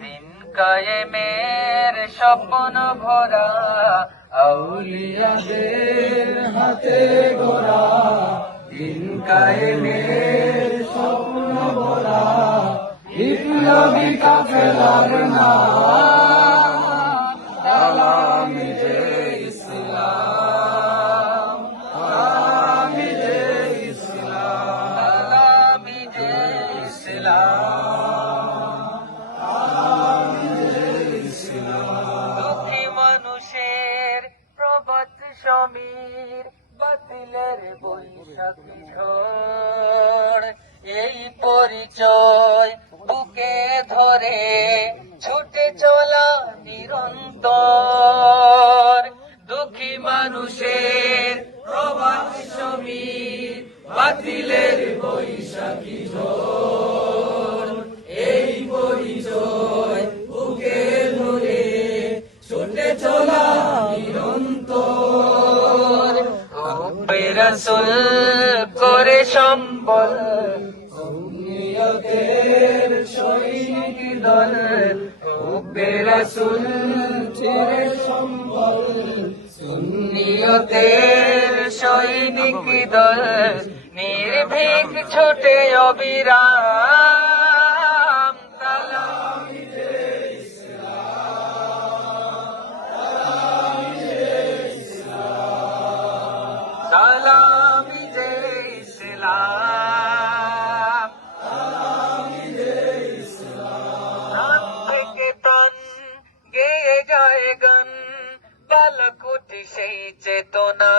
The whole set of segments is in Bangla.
দিন কায়েমের স্বপ্ন ভরা আউলিয়াদের হাতে গোরা দিন কায়েমের স্বপ্ন ভরা বিপ্লবী কাফেলার নাম। সমীর বাতিলের বৈশাখী ঝড় এই পরিচয় বুকে ধরে ছুটে চলা নিরন্তর। দুঃখী মানুষের প্রবাদ সমীর বাতিলের বৈশাখী ঝড় রসুল করে সম্বল। সৈনিক দল সুন্নিয়তের সৈনিক দল নির্ভীক ছোটে অবিরাম। সেই চেতনা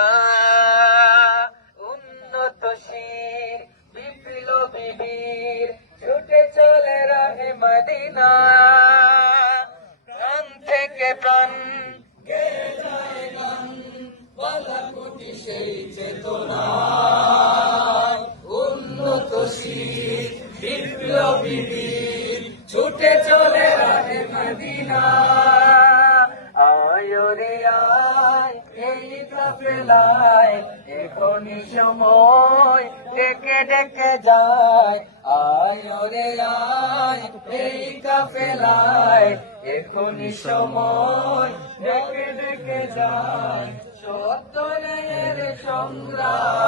উন্নতশীল বিপ্লবী বীর, ছুটে চলে রাহে মদিনা। প্রাণ থেকে প্রাণ। সেই চেতনা। উন্নতশীল বিপ্লবী বীর, ছুটে চলে রাহে মদিনা। সময় ডেকে ডেকে যায়। আয় সময় ডেকে ডেকে যায়। সত্যের সংগ্রাম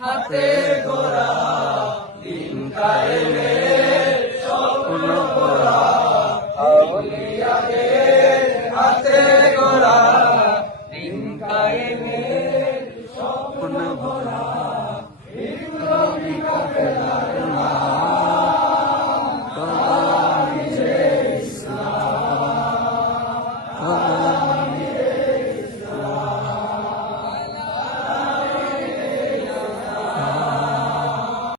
হাতে গোরা দিন কায়েমের স্বপ্ন গোরা আউলিয়াদের হাতে গোরা দিন কায়েমের স্বপ্ন